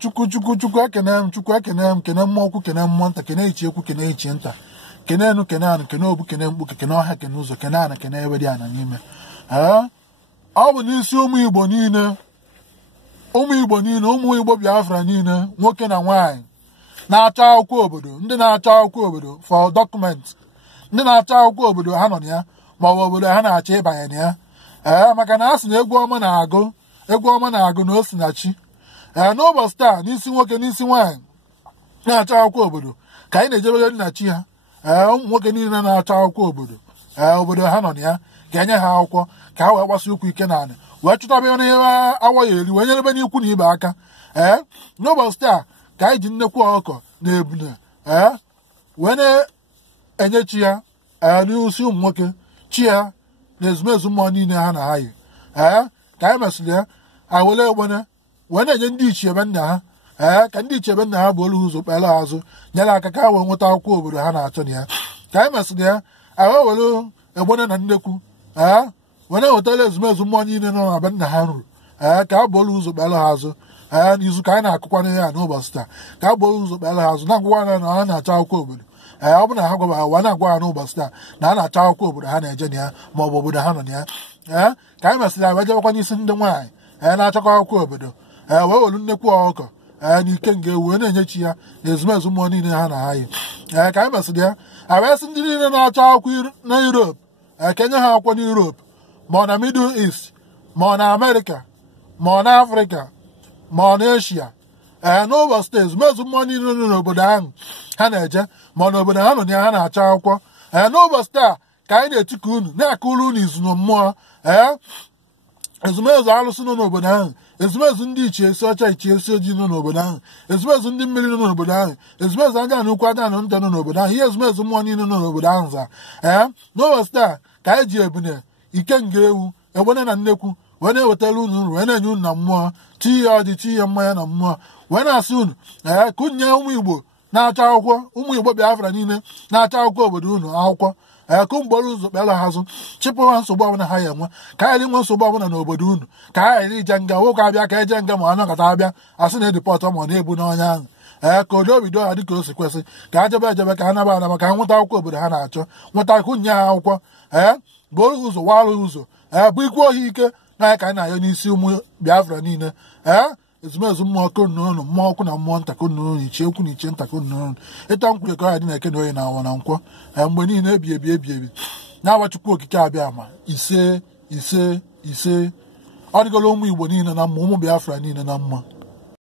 chukwu ekene kene mmụọ okwu kene mmụọ nta kene ichi ekwu kene ichi nta kene enu kene anụ kene obu kene mkpu kene ọha kene ụzọ kene ana kene ebe dị ana n'ime ọ bụ n'isi ụmụ Igbo niile ụmụ Igbo Biafra niile nwoke na nwaanyị na-achọ akwụkwọ obodo ndị na-achọ akwụkwọ obodo for document ndị na-achọ akwụkwọ obodo ha nọ na ya ma ọ bụ obodo ha na-achọ ịbanye na ya maka na a sị na egwu ọma na-agụ na osinachi n'ụbọchị taa n'isi nwoke n'isi nwaanyị na-achọ akwụkwọ obodo ka anyị na-ejebere nna chi ha ụmụ nwoke niile na-achọ akwụkwọ obodo ha nọ na ya ga-enye ha akwụkwọ ka ha wee gbasi ụkwụ ike n'ala wee chụtaba onye awa ya eri wee nyerebe n'ikwu na ibe aka n'ụbọchị taa ka anyị ji nnekwu ọkụkọ na ebune wee na-enye chi ya n'isi ụmụ nwoke chi ya na ezumezu mmụọ niile ha na ha yi ka anyị mesịrị ya were egbene wee na-enye ndị ichie ebe nna ha ka ndị ichie ebe nna ha bụ olu ụzọ kpere azụ nyere aka ka ha wee nweta akwụkwọ obodo ha na-achọ na ya ka anyị mesịrị ya wee were egbene na nnekwu wee na-ewetara ezumezu mmụọ niile nọ na be nna ha ruru ka ha bụ olu ụzọ kpere ha azụ n'izu ka anyị na-akụkwana ya n'ụbọchị taa ka ha bụ olu ụzọ kpere ha azụ na-agwụkwa na ha na-achọ akwụkwọ obodo ọ bụ na ha gwara ha na-agwa ha n'ụbọchị taa na ha na-achọ akwụkwọ obodo ha na-eje na ya ma ọ bụ obodo ha nọ na ya ka anyị mesịrị ya wee jebekwa n'isi ndị nwaanyị na-achọkọ akwụkwọ obodo wee welu nnekwu ọkụkọ na ike nga ewu wee na-enye chi ya na ezumezu mmụọ niile ha na ha yi ka anyị mesịrị ya wee sị ndị niile na-achọ akwụkwọ na Europe ka enye ha akwụkwọ na Europe ma ọ na Middle East ma ọ na Amerịka ma ọ na Afrịka ma ọ na Eshia n'ụbọchị taa ezumezu mmụọ niile nọ n'obodo ahụ ha na-eje ma ọ na obodo ha nọ na ya ha na-achọ akwụkwọ n'ụbọchị taa ka anyị na-etikọ unu na-akụrụ unu izu na mmụọ ezumezu alụsị nọ n'obodo ahụ ezumezu ndị ichie esi ọcha ichie esi ojii nọ n'obodo ahụ ezumezu ndị mmiri nọ n'obodo ahụ ezumezu aja na ukwu aja na nta nọ n'obodo ahụ ihe ezumezu mmụọ niile nọ n'obodo ahụ za n'ụbọchị taa ka anyị ji ebune ike nga ewu egbene na nnekwu wee na-ewetara unu wee na-enye unu na mmụọ chi ya ọjị chi ya mmanya na mmụọ wee na-asị unu ka unye ụmụ Igbo na-achọ akwụkwọ ụmụ Igbo Biafra niile na-achọ akwụkwọ obodo unu akwụkwọ ka mgbọrọ ụzọ kpere ha azụ chịpụ ha nsogbu ọbụla ha ya enwe ka anyị nwe nsogbu ọbụla n'obodo unu ka ha ghara ije nga nwoke abịa ka eje nga ma anụ nkata abịa asị na edipọtụ ma ọ na-ebu n'ọnya ahụ ka odo obido ha dịka o si kwesị ka ha jebe ejebe ka ha naba anaba ka ha nweta akwụkwọ obodo ha na-achọ nweta ka unye ha akwụkwọ bụ ụzọ warụ ụzọ bụ ikwu ohi ike na ka anyị na-ayọ n'isi ụmụ Biafra niile ezumezu mmụọ konunu mmụọ ọkụ na mmụọ nta konunu ichie okwu na ichie nta konunu ịta nkwure ka ọ ya dị na eke na oyi na awa na nkwọ mgbe niile ebi na-awa Chukwu okike abịa ma ise ọ dịgolo ụmụ Igbo niile na mma ụmụ Biafra niile na mma